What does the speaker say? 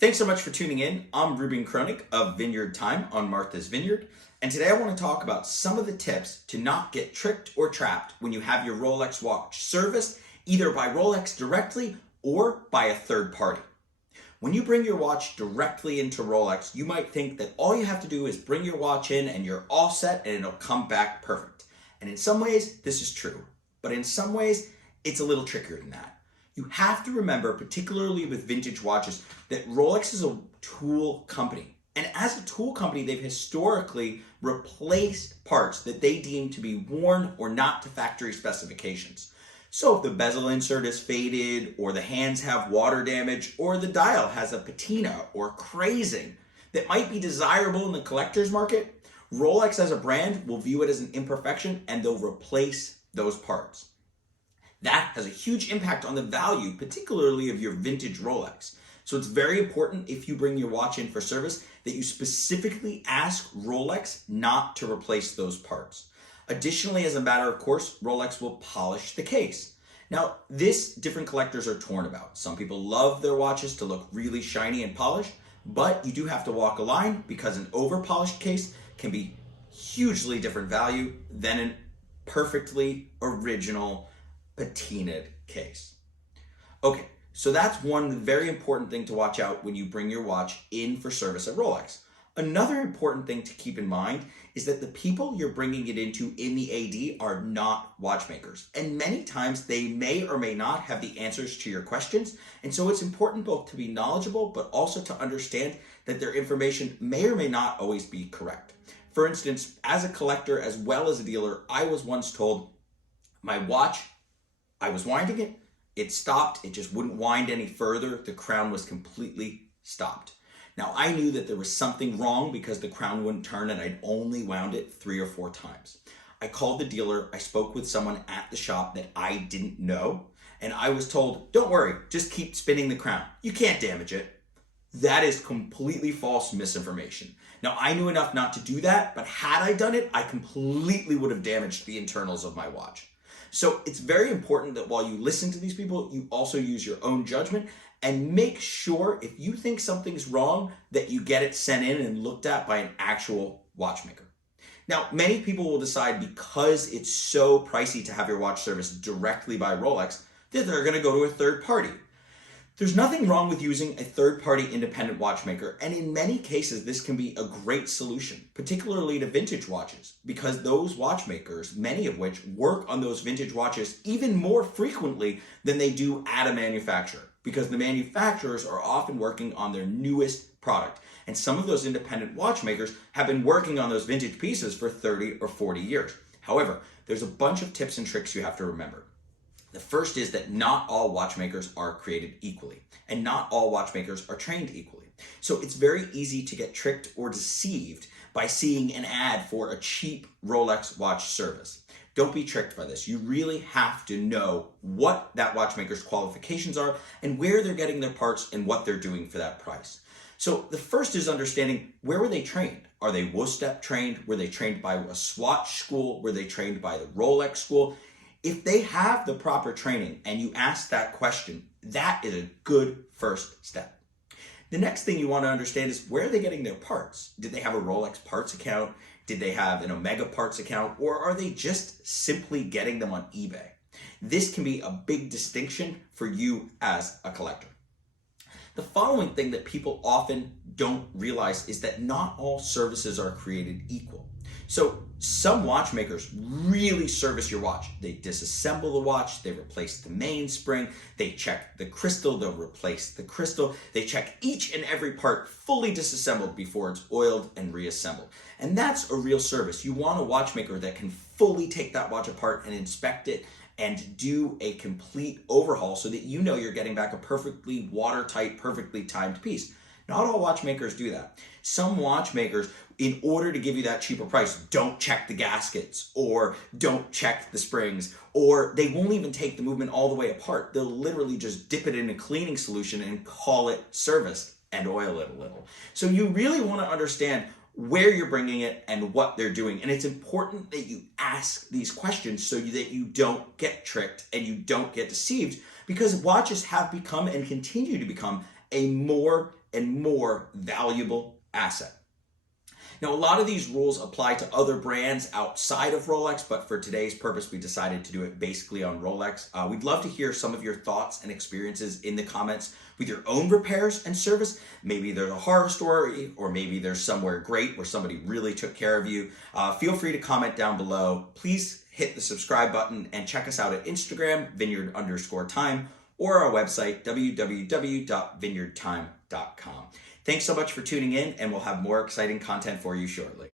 Thanks so much for tuning in. I'm Ruben Kronig of Vineyard Time on Martha's Vineyard, and today I want to talk about some of the tips to not get tricked or trapped when you have your Rolex watch serviced either by Rolex directly or by a third party. When you bring your watch directly into Rolex, you might think that all you have to do is bring your watch in and you're all set and it'll come back perfect. And in some ways, this is true, but in some ways, it's a little trickier than that. You have to remember, particularly with vintage watches, that Rolex is a tool company. And as a tool company, they've historically replaced parts that they deem to be worn or not to factory specifications. So if the bezel insert is faded, or the hands have water damage, or the dial has a patina or crazing that might be desirable in the collector's market, Rolex as a brand will view it as an imperfection and they'll replace those parts. That has a huge impact on the value, particularly of your vintage Rolex. So it's very important if you bring your watch in for service that you specifically ask Rolex not to replace those parts. Additionally, as a matter of course, Rolex will polish the case. Now, this different collectors are torn about. Some people love their watches to look really shiny and polished, but you do have to walk a line because an over-polished case can be hugely different value than a perfectly original patinaed case. Okay, so that's one very important thing to watch out when you bring your watch in for service at Rolex. Another important thing to keep in mind is that the people you're bringing it into in the AD are not watchmakers. And many times they may or may not have the answers to your questions. And so it's important both to be knowledgeable, but also to understand that their information may or may not always be correct. For instance, as a collector as well as a dealer, I was once told my watch, I was winding it stopped, it just wouldn't wind any further, the crown was completely stopped. Now I knew that there was something wrong because the crown wouldn't turn and I'd only wound it 3 or 4 times. I called the dealer, I spoke with someone at the shop that I didn't know, and I was told, don't worry, just keep spinning the crown. You can't damage it. That is completely false misinformation. Now I knew enough not to do that, but had I done it, I completely would have damaged the internals of my watch. So it's very important that while you listen to these people, you also use your own judgment and make sure if you think something's wrong that you get it sent in and looked at by an actual watchmaker. Now, many people will decide because it's so pricey to have your watch serviced directly by Rolex that they're going to go to a third party. There's nothing wrong with using a third-party independent watchmaker, and in many cases this can be a great solution, particularly to vintage watches, because those watchmakers, many of which work on those vintage watches even more frequently than they do at a manufacturer, because the manufacturers are often working on their newest product, and some of those independent watchmakers have been working on those vintage pieces for 30 or 40 years. However, there's a bunch of tips and tricks you have to remember. The first is that not all watchmakers are created equally, and not all watchmakers are trained equally. So it's very easy to get tricked or deceived by seeing an ad for a cheap Rolex watch service. Don't be tricked by this. You really have to know what that watchmaker's qualifications are and where they're getting their parts and what they're doing for that price. So the first is understanding, where were they trained? Are they WOSTEP trained? Were they trained by a Swatch school? Were they trained by the Rolex school? If they have the proper training and you ask that question, that is a good first step. The next thing you want to understand is, where are they getting their parts? Did they have a Rolex parts account? Did they have an Omega parts account? Or are they just simply getting them on eBay? This can be a big distinction for you as a collector. The following thing that people often don't realize is that not all services are created equal. So some watchmakers really service your watch. They disassemble the watch, they replace the mainspring, they check the crystal, they'll replace the crystal, they check each and every part fully disassembled before it's oiled and reassembled. And that's a real service. You want a watchmaker that can fully take that watch apart and inspect it and do a complete overhaul so that you know you're getting back a perfectly watertight, perfectly timed piece. Not all watchmakers do that. Some watchmakers, in order to give you that cheaper price, don't check the gaskets or don't check the springs, or they won't even take the movement all the way apart. They'll literally just dip it in a cleaning solution and call it serviced and oil it a little. So you really want to understand where you're bringing it and what they're doing. And it's important that you ask these questions so that you don't get tricked and you don't get deceived, because watches have become and continue to become a more and more valuable asset. Now, a lot of these rules apply to other brands outside of Rolex, but for today's purpose, we decided to do it basically on Rolex. We'd love to hear some of your thoughts and experiences in the comments with your own repairs and service. Maybe there's a horror story, or maybe there's somewhere great where somebody really took care of you. Feel free to comment down below. Please hit the subscribe button and check us out at Instagram, vineyard_time, or our website, www.vineyardtime.com. Thanks so much for tuning in, and we'll have more exciting content for you shortly.